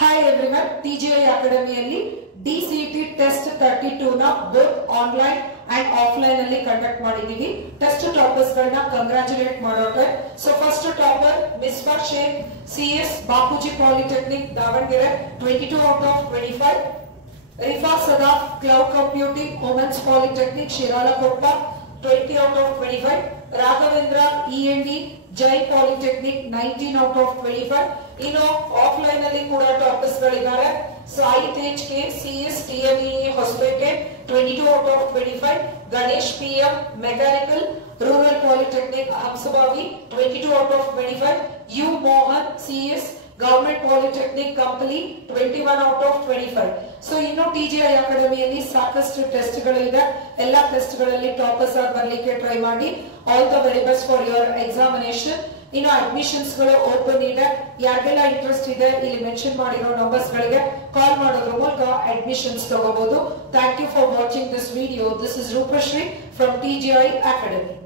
Hi everyone, TGI Academy ಅಲ್ಲಿ DCET test 32 ನ both online and offline ಅಲ್ಲಿ conduct ಮಾಡಿದೀವಿ. ಟೆಸ್ಟ್ ಟಾಪರ್ಸ್ ಗಳನ್ನ ಕಂಗ್ರಾಚುಲೇಟ್ ಮಾಡೋಣ. So first topper Misfar Shaikh CS Bapuji polytechnic Davangere 22 out of 25. Rifa Sadaf cloud computing women's polytechnic Shiralakoppa 20 out of 25. Raghavendra END Jai polytechnic 19 out of 25. ಇನ್ನು offline ಅಲ್ಲಿ ಕೂಡ toppers ಗಳಿದ್ದಾರೆ. Sai Tej K CS TME Hosapete 22 out of 25. Ganesh PM mechanical rural polytechnic Hamsabhavi 22 out of 25. U Mohan CS government polytechnic company 21 out of 25. So ಇನ್ನು TGI ಅಕಾಡೆಮಿಯಲ್ಲಿ ಸಾಕಷ್ಟು test ಗಳು ಇದೆ. ಎಲ್ಲಾ ಟೆಸ್ಟ್ ಗಳಲ್ಲಿ ಟಾಪರ್ಸ್ ಆಗಿ ಬರ್ಲಿಕ್ಕೆ ಟ್ರೈ ಮಾಡಿ. All the very best for your examination. ಇನ್ನು ಅಡ್ಮಿಷನ್ಸ್ ಗಳು ಓಪನ್ ಇದೆ. ಯಾರಿಗೆಲ್ಲ ಇಂಟ್ರೆಸ್ಟ್ ಇದೆ ಇಲ್ಲಿ ಮೆನ್ಷನ್ ಮಾಡಿರೋ ನಂಬರ್ಸ್ ಗಳಿಗೆ ಕಾಲ್ ಮಾಡೋದ್ರ ಮೂಲಕ ಅಡ್ಮಿಷನ್ಸ್ ತಗೋಬಹುದು. Thank you for watching this video. This is Roopashree from TGI Academy.